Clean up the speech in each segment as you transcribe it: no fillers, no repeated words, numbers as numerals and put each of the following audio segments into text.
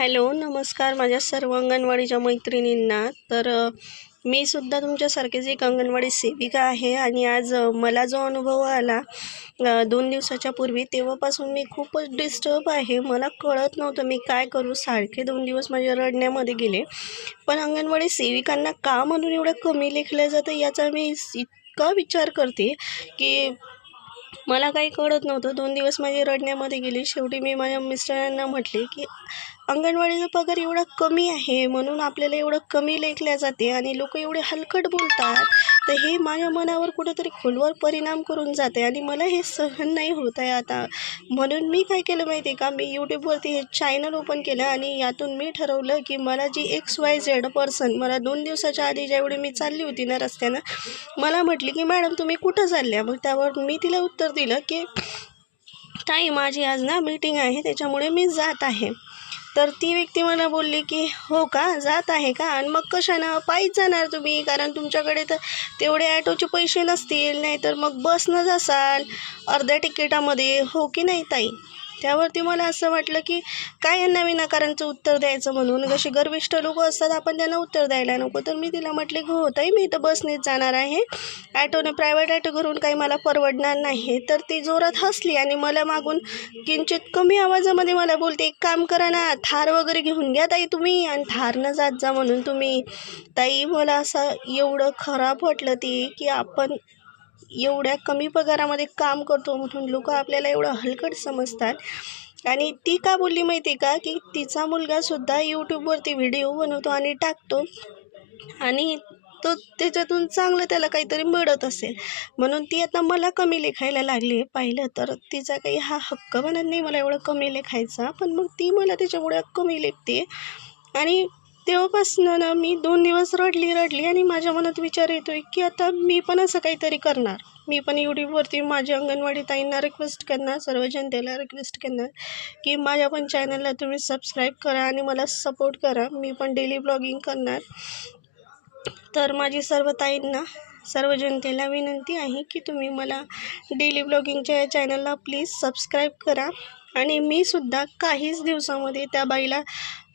Hello, नमस्कार माझ्या सर्व अंगणवाडीच्या मैत्रिणींना. मी सुद्धा तुमच्यासारखीच एक अंगणवाडी सेविका आहे आणि आज मला जो अनुभव आला 2 दिवसाच्या पूर्वी, तेव्हापासून मी खूपच डिस्टर्ब आहे. मला कळत नव्हतं मी काय करू. सारखे 2 दिवस माझ्या रडण्यामध्ये गेले. पण अंगणवाडी सेविकांना का म्हणून एवढं कमी लेखलं जातं याचा मी इतका विचार करते की मला काही कळत नव्हतं. 2 दिवस माझे रडण्यामध्ये गेले. शेवटी मी माझ्या मिस्टरांना म्हटले की अंगणवाडीचा पगार एवढा कमी आहे म्हणून आपल्याला एवढं कमी लेखल्या जाते आणि लोक एवढे हलकट बोलतात. तर हे माझ्या मनावर कुठेतरी खोलवर परिणाम करून जाते आणि मला हे सहन नाही होत आहे आता. म्हणून मी काय केलं माहिती आहे का, मी यूट्यूबवरती हे चॅनल ओपन केलं आणि यातून मी ठरवलं की मला जी XYZ पर्सन मला 2 दिवसाच्या आधी ज्यावेळी मी चालली होती ना रस्त्यानं, मला म्हटली की मॅडम तुम्ही कुठं चालल्या. मग त्यावर मी तिला उत्तर दिलं की ताई माझी आज ना मीटिंग आहे त्याच्यामुळे मी जात आहे. तर ती व्यक्ती मला बोलली की हो का, जात आहे का, आणि मग कशानं, पायीच जाणार तुम्ही, कारण तुमच्याकडे तर तेवढे ॲटोचे पैसे नसतील, नाही तर मग बसनं जासाल अर्ध्या तिकिटामध्ये, हो की नाही ताई. त्यावरती मला असं वाटलं की काय यांना विनाकारणचं उत्तर द्यायचं, म्हणून कशी गर्विष्ठ लोक असतात आपण त्यांना उत्तर द्यायला नको. तर मी तिला म्हटले की हो ताई मी इथं बसनेच जाणार आहे, ॲटोने प्रायव्हेट ॲटो करून काही मला परवडणार नाही. तर ती जोरात हसली आणि मला मागून किंचित कमी आवाजामध्ये मला बोलते, एक काम करा ना, थार वगैरे घेऊन घ्या ताई तुम्ही आणि थारनं जात जा म्हणून तुम्ही. ताई मला असं एवढं खराब वाटलं ती की आपण एवढ्या कमी पगारामध्ये काम करतो म्हणून लोक आपल्याला एवढं हलकट समजतात. आणि ती का बोलली माहिती का, की तिचा मुलगासुद्धा यूट्यूबवरती व्हिडिओ बनवतो आणि टाकतो आणि तो त्याच्यातून चांगलं त्याला काहीतरी मिळत असेल म्हणून ती आता मला कमी लेखायला लागली. पाहिलं तर तिचा काही हा हक्क बनत नाही मला एवढं कमी लेखायचा, पण मग ती मला त्याच्यामुळे कमी लेखते. आणि तेव्हापासनं ना मी 2 दिवस रडली आणि माझ्या मनात विचार येतोय की आता मी पण असं काहीतरी करणार. मी पण यूट्यूबवरती माझ्या अंगणवाडी ताईंना रिक्वेस्ट करणार, सर्व जनतेला रिक्वेस्ट करणार की माझ्या पण चॅनलला तुम्ही सबस्क्राईब करा आणि मला सपोर्ट करा. मी पण डेली ब्लॉगिंग करणार. तर माझी सर्व ताईंना, सर्व जनतेला विनंती आहे की तुम्ही मला डेली ब्लॉगिंगच्या या चॅनलला प्लीज सबस्क्राईब करा. आणि मी सुद्धा काहीच दिवसामध्ये त्या बाईला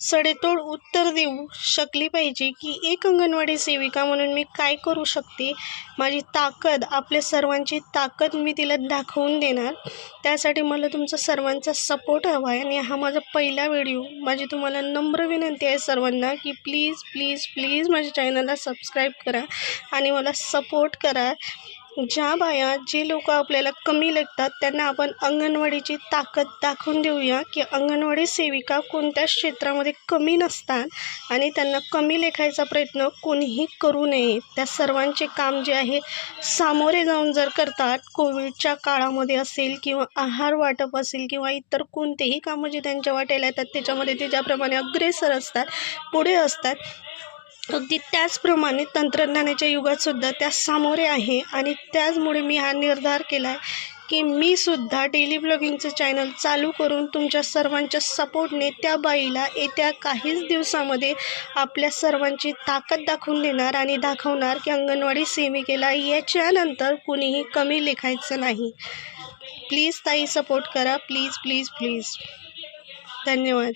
सडेतोड उत्तर देऊ शकली पाहिजे की एक अंगणवाडी सेविका म्हणून मी काय करू शकते. माझी ताकद, आपल्या सर्वांची ताकद मी तिला दाखवून देणार. त्यासाठी मला तुमचा सर्वांचा सपोर्ट हवा आहे आणि हा माझा पहिला व्हिडिओ. माझी तुम्हाला नम्र विनंती आहे सर्वांना की प्लीज प्लीज प्लीज माझ्या चॅनलला सबस्क्राईब करा आणि मला सपोर्ट करा. ज्या बाया, जे लोक आपल्याला कमी लेखतात त्यांना आपण अंगणवाडीची ताकद दाखवून देऊया की अंगणवाडी सेविका कोणत्याच क्षेत्रामध्ये कमी नसतात आणि त्यांना कमी लेखायचा प्रयत्न कोणीही करू नये. त्या सर्वांचे काम जे आहे सामोरे जाऊन जर करतात, कोविडच्या काळामध्ये असेल किंवा आहार वाटप असेल किंवा इतर कोणतेही कामं जे त्यांच्या वाट्याला येतात त्याच्यामध्ये ते ज्याप्रमाणे अग्रेसर असतात, पुढे असतात, अगदी त्याचप्रमाणे तंत्रज्ञानाच्या युगातसुद्धा त्या सामोरे आहे. आणि त्याचमुळे मी हा निर्धार केला आहे की मी सुद्धा डेली ब्लॉगिंगचं चॅनल चालू करून तुमच्या सर्वांच्या सपोर्टने त्या बाईला येत्या काहीच दिवसामध्ये आपल्या सर्वांची ताकद दाखवून देणार आणि दाखवणार की अंगणवाडी सेविकेला याच्यानंतर कुणीही कमी लेखायचं नाही. प्लीज ताई सपोर्ट करा, प्लीज प्लीज प्लीज. धन्यवाद.